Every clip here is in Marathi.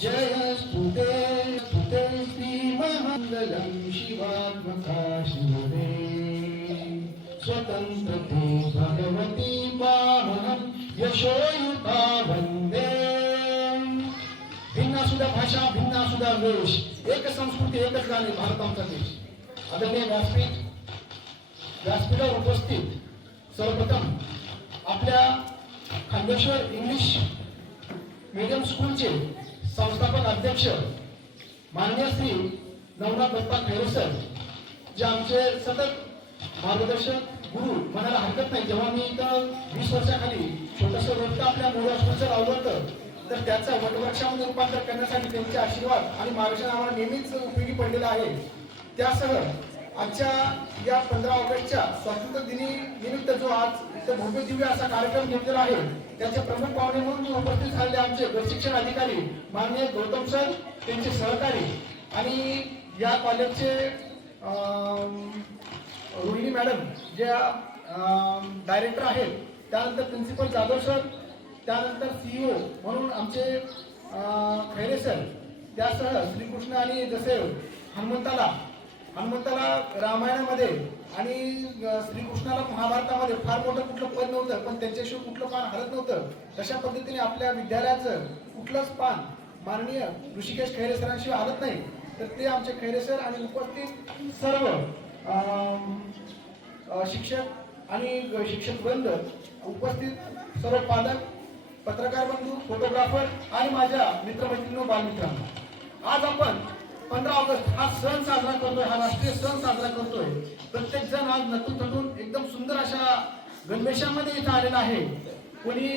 जय स्तुते स्तुते श्रीमहामङ्गलं शिवात्मका शिवदे स्वतन्त्रते भगवती वामहं यशोयुता वन्दे भिन्न सुद्धा भाषा भिन्न सुद्धा वेश एक संस्कृती एकच गाणे भारत आमचा देश. आदरणीय व्यासपीठ व्यासपीठावर उपस्थित सर्वप्रथम आपल्या खांदेश्वर इंग्लिश मीडियम स्कूलचे संस्थापक अध्यक्ष माननीय श्री नवनाथ दत्ता खैरे सर जे आमचे सतत मार्गदर्शक गुरु म्हणायला हरकत नाही. जेव्हा मी इथं वीस वर्षाखाली छोटस वृत्त आपल्या मोठ्या स्कूलचं लावलं होतं तर त्याचं वटवृक्षामध्ये रूपांतर करण्यासाठी त्यांचे आशीर्वाद आणि मार्गदर्शन आम्हाला नेहमीच उपयोगी पडलेलं आहे. त्यासह आजच्या या पंधरा ऑगस्टच्या स्वातंत्र्य दिनी निमित्त जो आज इथं भव्य दिव्य असा कार्यक्रम घेतलेला आहे त्याचे प्रमुख पाहुणे म्हणून उपस्थित झालेले आमचे प्रशिक्षण अधिकारी माननीय गौतम सर त्यांचे सहकारी आणि या कॉलेजचे रोहिणी मॅडम ज्या डायरेक्टर आहेत त्यानंतर प्रिन्सिपल जाधव सर त्यानंतर सीईओ म्हणून आमचे खैरे सर त्यासह श्रीकृष्ण आणि जसे हनुमंताला हनुमंताला रामायणामध्ये आणि श्रीकृष्णाला महाभारतामध्ये फार मोठं कुठलं पद नव्हतं पण त्यांच्याशिवाय कुठलं पान हरत नव्हतं. तशा पद्धतीने आपल्या विद्यालयाचं कुठलंच पान माननीय ऋषिकेश खैरे सरांशिवाय हरत नाही. तर ते आमचे खैरे सर आणि उपस्थित सर्व शिक्षक आणि शिक्षक वृंद उपस्थित सर्व पालक पत्रकार बंधू फोटोग्राफर आणि माझ्या मित्रमैत्रिणी बालमित्रांना. आज आपण पंधरा ऑगस्ट हा सण साजरा करतोय हा राष्ट्रीय सण साजरा करतोय. प्रत्येक जण आज नटून थटून एकदम सुंदर अशा गणवेशामध्ये इथं आलेला आहे. कोणी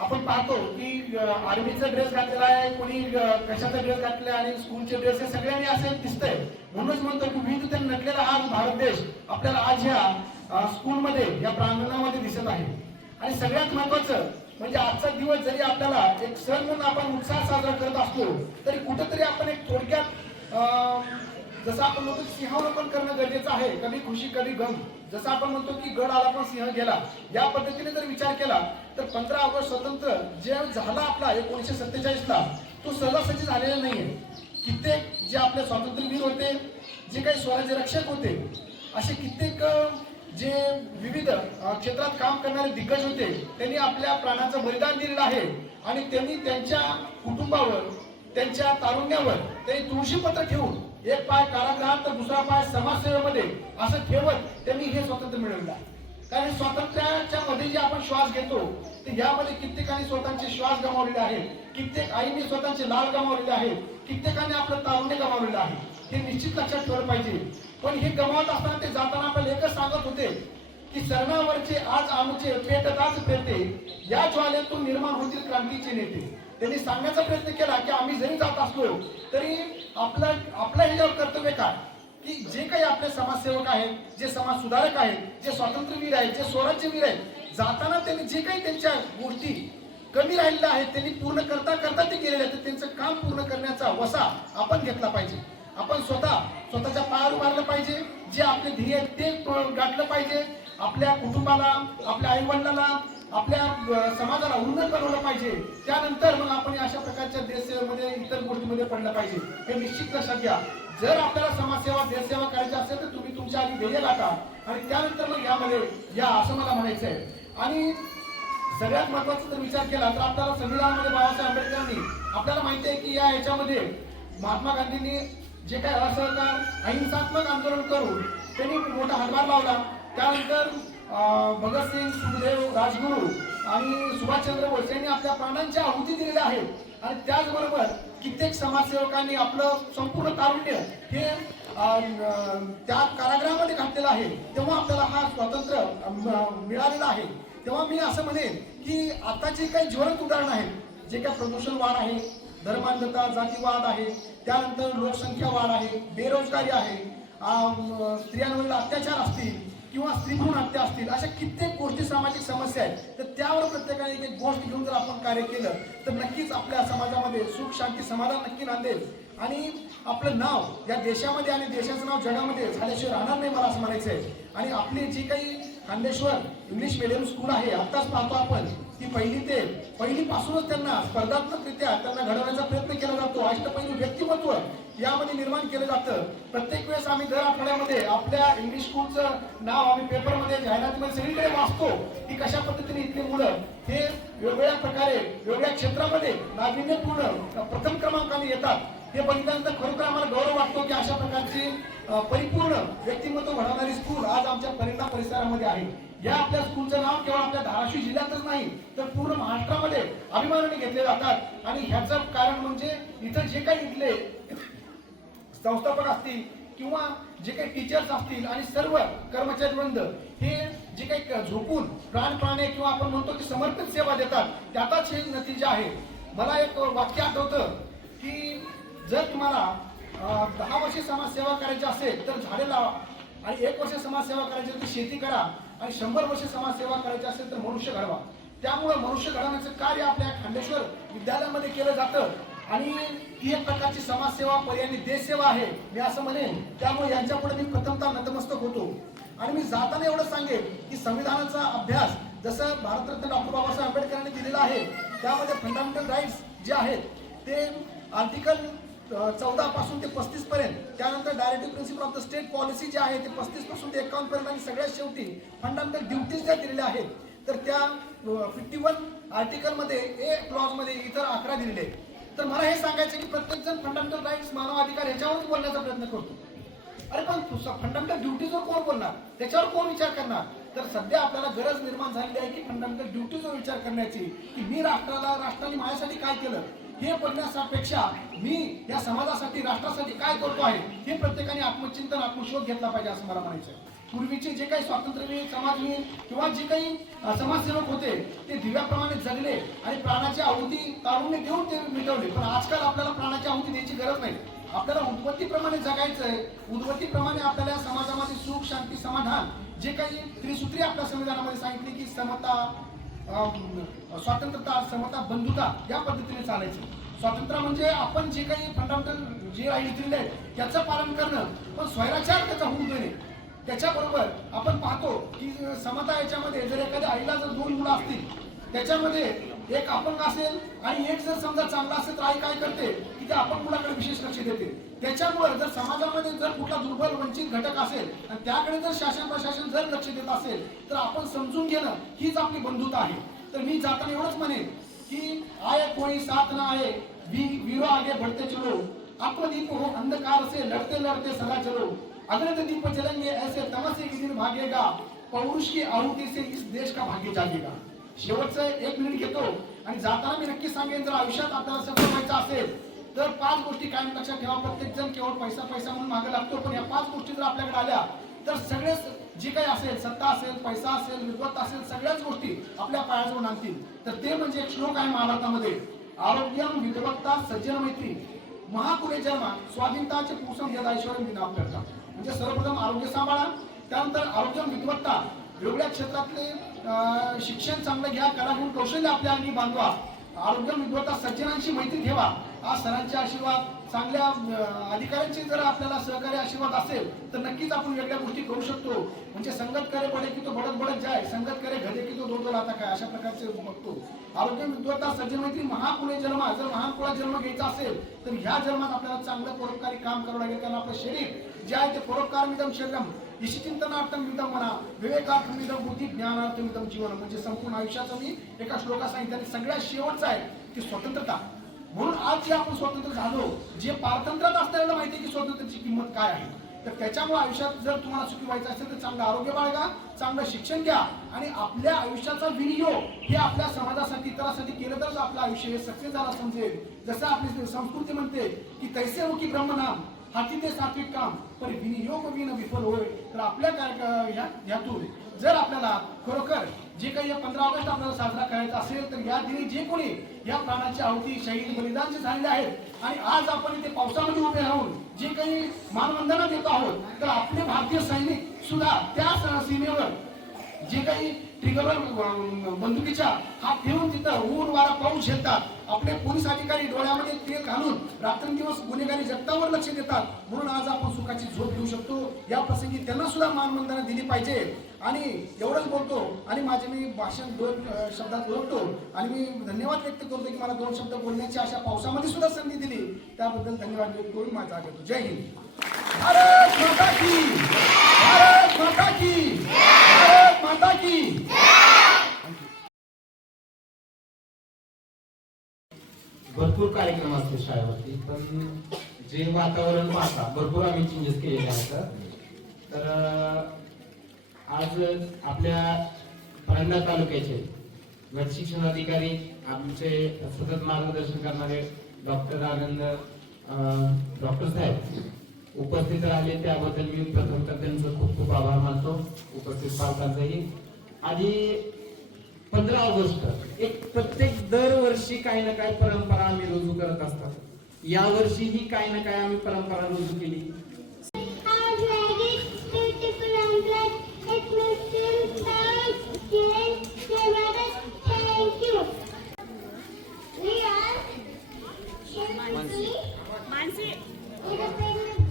आपण पाहतो की आर्मीचा ड्रेस घातलेला आहे कोणी कशाचा ड्रेस घातलेला आणि स्कूलचे ड्रेस हे सगळ्यांनी असे दिसतंय. म्हणूनच म्हणतो की विविध नटलेला हा भारत देश आपल्याला आज ह्या स्कूलमध्ये या प्रांगणामध्ये दिसत आहे. आणि सगळ्यात महत्वाचं म्हणजे आजचा दिवस जरी आपल्याला एक सण म्हणून आपण उत्साह साजरा करत असतो तरी कुठेतरी आपण एक थोडक्यात जसं आपण म्हणतो सिंहावलोकन करणं गरजेचं आहे कधी खुशी कधी गम. जसं आपण म्हणतो की गड आला पण सिंह गेला या पद्धतीने जर विचार केला तर पंधरा ऑगस्ट स्वतंत्र जे झाला आपला एकोणीसशे सत्तेचाळीस ला तो सहजासहजी झालेला नाहीये. कित्येक जे आपले स्वातंत्र्यवीर होते जे काही स्वराज्य रक्षक होते असे कित्येक जे विविध क्षेत्रात काम करणारे दिग्गज होते त्यांनी आपल्या प्राणाचं बलिदान दिलेलं आहे. आणि त्यांनी त्यांच्या कुटुंबावर त्यांच्या तारुण्यावर त्यांनी तुळशीपत्र ठेवून एक पाय कारागृहात तर दुसरा पाय समाजसेवेमध्ये असं ठेवत त्यांनी हे स्वातंत्र्य मिळवलं. कारण स्वातंत्र्याच्या मध्ये जे आपण श्वास घेतो ते यामध्ये कित्येकाने स्वतःचे श्वास गमावलेले आहेत कित्येक आईने स्वतःचे लाल गमावलेले आहेत कित्येकाने आपलं तारुण्य गमावलेलं आहे. हे निश्चित लक्षात ठेवलं पाहिजे. पण हे गमावत असताना ते जाताना आपल्याला एकच सांगत होते की सरणावरचे आज आमचे पेटताच पेटे या ज्वालेतून निर्माण होतील क्रांतीचे नेते. त्यांनी सांगण्याचा प्रयत्न केला की आम्ही जरी जात असलो तरी आपला आपलं ह्याच्यावर कर्तव्य काय? की जे काही आपले समाजसेवक आहेत जे समाज सुधारक आहेत जे स्वातंत्र्यवीर आहेत जे स्वराज्यवीर आहेत जाताना त्यांनी जे काही त्यांच्या गोष्टी कमी राहिलेल्या आहेत त्यांनी पूर्ण करता करता ते गेलेले आहेत तर त्यांचं काम पूर्ण करण्याचा वसा आपण घेतला पाहिजे. आपण स्वतः स्वतःच्या पायावर मारलं पाहिजे जे आपले ध्येय आहेत ते गाठलं पाहिजे आपल्या कुटुंबाला आपल्या आईवडिलांना आपल्या समाजाला उन्नत बनवलं पाहिजे. त्यानंतर मग आपण अशा प्रकारच्या देशसेवेमध्ये इतर गोष्टीमध्ये पडलं पाहिजे. हे निश्चित लक्षात घ्या. जर आपल्याला समाजसेवा देशसेवा करायची असेल तर तुम्ही तुमच्या आधी ध्येय लाटा. आणि त्यानंतर मग यामध्ये या असं मला म्हणायचं आहे. आणि सगळ्यात महत्त्वाचा जर विचार केला तर आपल्याला संविधानामध्ये बाबासाहेब आंबेडकरांनी आपल्याला माहिती आहे की या ह्याच्यामध्ये महात्मा गांधींनी जे काही असहकार अहिंसात्मक आंदोलन करून त्यांनी मोठा हातभार लावला. त्यानंतर भगतसिंग सुखदेव राजगुरू आणि सुभाषचंद्र बोस यांनी आपल्या प्राणांच्या आहुती दिलेल्या आहेत आणि त्याचबरोबर कित्येक समाजसेवकांनी आपलं संपूर्ण तारुण्य हे त्या कारागृहामध्ये घातलेलं आहे. तेव्हा आपल्याला हा स्वातंत्र्य मिळालेला आहे. तेव्हा मी असं म्हणेन की आता जे काही ज्वलंत उदाहरण आहेत जे काही प्रदूषण वाढ आहे धर्मांधता जातीवाद आहे त्यानंतर लोकसंख्या वाढ आहे बेरोजगारी आहे स्त्रियांवरील अत्याचार असतील किंवा स्त्रीभ्रूण हत्या असतील अशा कित्येक गोष्टी सामाजिक समस्या आहेत तर त्यावर प्रत्येकाने एक एक गोष्ट घेऊन जर आपण कार्य केलं तर नक्कीच आपल्या समाजामध्ये सुख शांती समाधान नक्की नांदेल. आणि आपलं नाव या देशामध्ये आणि देशाचं नाव जगामध्ये झाल्याशिवाय राहणार नाही मला असं म्हणायचं आहे आणि आपली जी काही खांदेश्वर इंग्लिश मिडियम स्कूल आहे. आताच पाहतो आपण ती पहिली ते पहिलीपासूनच त्यांना स्पर्धात्मकरित्या त्यांना घडवण्याचा प्रयत्न केला जातो. अष्टपैलू व्यक्तिमत्व यामध्ये निर्माण केलं जातं. प्रत्येक वेळेस आम्ही दर आठवड्यामध्ये आपल्या इंग्लिश स्कूलचं नाव आम्ही पेपरमध्ये जाहिरातीमध्ये सगळीकडे वाचतो की कशा पद्धतीने इथली मुलं हे वेगवेगळ्या प्रकारे वेगवेगळ्या क्षेत्रामध्ये नाविन्यपूर्ण प्रथम क्रमांकाने येतात. हे बघितल्यानंतर खरोखर आम्हाला गौरव वाटतो की अशा प्रकारची परिपूर्ण व्यक्तिमत्व घडवणारी स्कूल आज आमच्या परिणाम परिसरामध्ये आहे. या आपल्या स्कूलचं नाव केवळ आपल्या धाराशिव जिल्ह्यातच नाही तर पूर्ण महाराष्ट्रामध्ये अभिमानाने घेतले जातात. आणि ह्याचं कारण म्हणजे इथं जे काही इथले संस्थापक असतील किंवा जे काही टीचर्स असतील आणि सर्व कर्मचारी वृंद हे जे काही झोपून प्राणपणाने किंवा आपण म्हणतो की समर्पित सेवा देतात त्याचाच हे नतीजा आहे. मला एक वाक्य आठवतं की जर तुम्हाला दहा वर्ष समाजसेवा करायची असेल तर झाडे लावा. आणि एक वर्ष समाजसेवा करायची असेल तर शेती करा. आणि शंभर वर्ष समाजसेवा करायची असेल तर मनुष्य घडवा. त्यामुळं मनुष्य घडवण्याचं कार्य आपल्या खांडेश्वर विद्यालयामध्ये केलं जातं. आणि ही एक प्रकारची समाजसेवा पर्यायी देशसेवा आहे. मी असं म्हणेन. त्यामुळे यांच्यापुढे मी प्रथमतः नतमस्तक होतो. आणि मी जाताना एवढं सांगेन की संविधानाचा अभ्यास जसं भारतरत्न डॉक्टर बाबासाहेब आंबेडकरांनी दिलेला आहे त्यामध्ये फंडामेंटल राईट्स जे आहेत ते आर्टिकल चौदा पासून ते पस्तीस पर्यंत. त्यानंतर directive principal of the state policy जे आहे ते पस्तीसपासून ते एकावन्न पर्यंत आणि सगळ्यात शेवटी फंडामेंटल ड्युटीज ज्या दिलेल्या आहेत तर त्या फिफ्टी वन आर्टिकलमध्ये ए क्लॉजमध्ये इतर अकरा दिलेले आहेत. तर मला हे सांगायचं की प्रत्येक जण फंडामेंटल राईट्स मानव अधिकार ह्याच्यावरच बोलण्याचा प्रयत्न करतो. अरे पण फंडामेंटल ड्युटीजवर कोण बोलणार? त्याच्यावर कोण विचार करणार? तर सध्या आपल्याला गरज निर्माण झालेली आहे की फंडामेंटल ड्युटीजवर विचार करण्याची की मी राष्ट्राला राष्ट्राने माझ्यासाठी काय केलं? हे बोलण्यापेक्षा मी या समाजासाठी राष्ट्रासाठी काय करतो आहे हे प्रत्येकाने आत्मचिंतन आत्मशोध घेतला पाहिजे असं मला म्हणायचं आहे. पूर्वीचे जे काही स्वातंत्र्यवीर समाजवीर किंवा जे काही समाजसेवक होते ते दिव्याप्रमाणे जगले आणि प्राणाची आहुती तारुण्य देऊन ते मिटवले. पण आजकाल आपल्याला प्राणाची आहुती द्यायची गरज नाही. आपल्याला उद्वत्तीप्रमाणे जगायचं आहे उद्वत्तीप्रमाणे आपल्याला समाजामध्ये सुख शांती समाधान जे काही त्रिसूत्री आपल्या संविधानामध्ये सांगितले की समता स्वातंत्र्यता समता बंधुता या पद्धतीने चालायचं. स्वातंत्र्य म्हणजे आपण जे काही फंडामेंटल जे राईट दिलेले आहेत त्याचं पालन करणं. पण स्वैराचार त्याचा होऊ देणे त्याच्याबरोबर आपण पाहतो की समता याच्यामध्ये जर एखाद्या आईला जर दोन मुलं असतील त्याच्यामध्ये एक अपंग असेल आणि एक जर समजा चांगला असेल तर आई काय करते? की त्या अपंग मुलाकडे विशेष लक्ष देते? त्याच्यामुळे जर समाजामध्ये जर कुठला दुर्बल वंचित घटक असेल आणि त्याकडे जर शासन प्रशासन जर लक्ष देत असेल तर आपण समजून घेणं हीच आपली बंधुता आहे. तर मी जाताना एवढंच म्हणेन की आय कोणी साथ ना आहे विवाह आगे बढ़ते चलो. आत्मदीप हो अंधकार से लड़ते लढते सदा चलो. अग्रत दीप चलेंगे ऐसे तमसे के दिन भागेगा पौरुष की आहुति से इस देश का भाग्य जागेगा. शेवटचं एक मिनिट घेतो. आणि जाताना मी नक्की सांगेन जर आयुष्यात आपल्याला सफल व्हायचं असेल तर पाच गोष्टी कायम लक्षात ठेवा. प्रत्येक जण केवळ पैसा पैसा म्हणून मागे लागतो पण या पाच गोष्टी जर आपल्याकडे आल्या तर सगळेच जे काही असेल सत्ता असेल पैसा असेल विद्वत असेल सगळ्याच गोष्टी आपल्या पायाजवळ आणतील. तर ते म्हणजे एक श्लोक आहे महाभारतामध्ये. आरोग्यम विद्वत्ता सज्जन मैत्री. महापुरे जन्मा स्वाधीनताचे पोषण या ऐश्वर विनाप करतात म्हणजे सर्वप्रथम आरोग्य सांभाळा त्यानंतर आरोग्य विद्वत्ता. वेगवेगळ्या क्षेत्रातले शिक्षण चांगलं घ्या कलागुण कौशल्य आपल्या आणि बांधवा. आरोग्य विद्वता सज्जनांशी मैत्री ठेवा. आज सरांचे आशीर्वाद चांगल्या अधिकाऱ्यांचे जर आपल्याला सहकार्य आशीर्वाद असेल तर नक्कीच आपण वेगळ्या गोष्टी करू शकतो. म्हणजे संगत करे पडे की तो बडत बडत जाय. संगत करे घडे की तो दोन दोन आता काय अशा प्रकारचे बघतो. आरोग्य विद्वत्ता सज्जन मैत्री महापुणे जन्मा जर महान कुळा जन्म घ्यायचा असेल तर ह्या जन्मात आपल्याला चांगलं परोपकारी काम करावं लागेल. कारण आपलं शरीर जे आहे ते परोपकार मिदम शरीरम. चिंतनार्थम म्हणा विवेकार्थमिदम बुद्धी ज्ञानार्थमिदम जीवन. म्हणजे संपूर्ण आयुष्याचं मी एका श्लोकात सांगितलं आणि सगळ्यात शेवटचं आहे की स्वतंत्रता. म्हणून आज जे आपण स्वतंत्र झालो जे पारतंत्र्यात असताना माहिती आहे की स्वातंत्र्याची किंमत काय आहे? तर त्याच्यामुळे आयुष्यात जर तुम्हाला सुखी व्हायचं असेल तर चांगलं आरोग्य बाळगा चांगलं शिक्षण घ्या आणि आपल्या आयुष्याचा विनियोग हे आपल्या समाजासाठी इतरांसाठी केलं तरच आपलं आयुष्य हे सक्सेस झाला समजेल. जसं आपली संस्कृती म्हणते की तैसे हो की ब्रह्मनाम हाती ते सात्विक काम. पण विनियोग विन विफल होईल तर आपल्या काय यातून जर आपल्याला खरोखर जे काही या पंधरा ऑगस्ट आपल्याला साजरा करायचा असेल तर या दिनी जे कोणी या प्राणाची आहुती शहीद बलिदान जे झालेले आहेत आणि आज आपण इथे पावसामध्ये उभे राहून जे काही मानवंदना देत आहोत तर आपले भारतीय सैनिक सुद्धा त्या सीमेवर जे काही ट्रिगरवर बंदुकीच्या हात ठेवून तिथं ऊन वारा पाऊस येतात. आपले पोलीस अधिकारी डोळ्यामध्ये तेल घालून रात्रंदिवस गुन्हेगारी जगतावर लक्ष देतात. म्हणून आज आपण सुखाची झोप घेऊ शकतो. या प्रसंगी त्यांना सुद्धा मानवंदना दिली पाहिजे. आणि एवढंच बोलतो. आणि माझे मी भाषण दोन शब्दात बोलतो आणि मी धन्यवाद व्यक्त करतो की मला दोन शब्द बोलण्याची अशा पावसामध्ये सुद्धा संधी दिली. त्याबद्दल धन्यवाद व्यक्त करून माझा घेतो जय हिंद. भारत माता की! भारत माता की! माता की। भरपूर कार्यक्रम असते शाळेवरती पण जे वातावरण पाहता भरपूर आम्ही चेंजेस केलेले आहेत. तर आज आपल्या परंडा तालुक्याचे गट शिक्षण अधिकारी आमचे सतत मार्गदर्शन करणारे डॉक्टर आनंद डॉक्टर साहेब उपस्थित राहिले. त्याबद्दल मी प्रथमतः त्यांचं खूप उपस्थित पालकांचंही. आणि पंधरा ऑगस्ट एक प्रत्येक दरवर्षी काही ना काही परंपरा आम्ही रुजू करत असतात. यावर्षीही काही ना काही आम्ही परंपरा रुजू केली. Our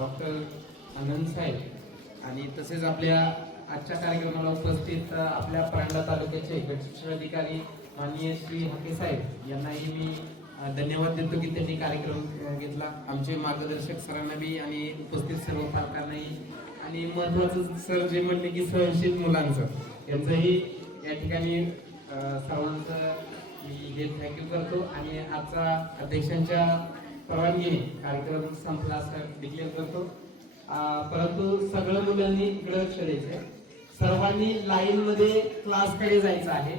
डॉक्टर आनंद साहेब. आणि तसेच आपल्या आजच्या कार्यक्रमाला उपस्थित आपल्या परांडा तालुक्याचे गट अधिकारी माननीय श्री हाके साहेब. यांनाही मी धन्यवाद देतो की त्यांनी कार्यक्रम घेतला. आमचे मार्गदर्शक सरांना बी आणि उपस्थित सर्व पालकांनाही. आणि महत्वाचं सर जे म्हणले की सहनशील मुलांचं यांचंही या ठिकाणी सर्वांचं मी हे थँक्यू करतो. आणि आजचा अध्यक्षांच्या परवानगीने कार्यक्रम संपला असं डिक्लेअर करतो. परंतु सगळ्या मुलांनी इकडे लक्ष आहे सर्वांनी लाईन मध्ये क्लासकडे जायचं आहे.